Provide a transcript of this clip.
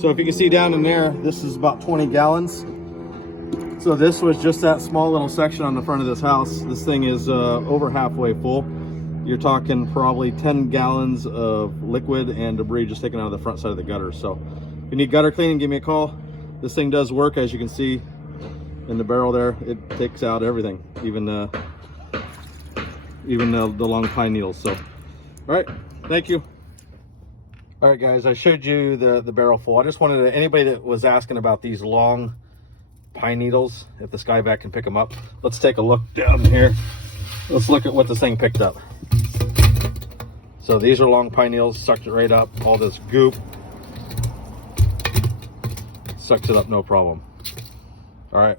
So if you can see down in there, this is about 20 gallons. So this was just that small little section on the front of this house. This thing is over halfway full. You're talking probably 10 gallons of liquid and debris just taken out of the front side of the gutter. So if you need gutter cleaning, give me a call. This thing does work, as you can see in the barrel there. It takes out everything, even the long pine needles. So, all right, thank you. All right, guys, I showed you the barrel full. I just wanted to, anybody that was asking about these long pine needles, if the SkyVac can pick them up. Let's take a look down here. Let's look at what this thing picked up. So these are long pine needles, sucked it right up. All this goop sucks it up, no problem. All right.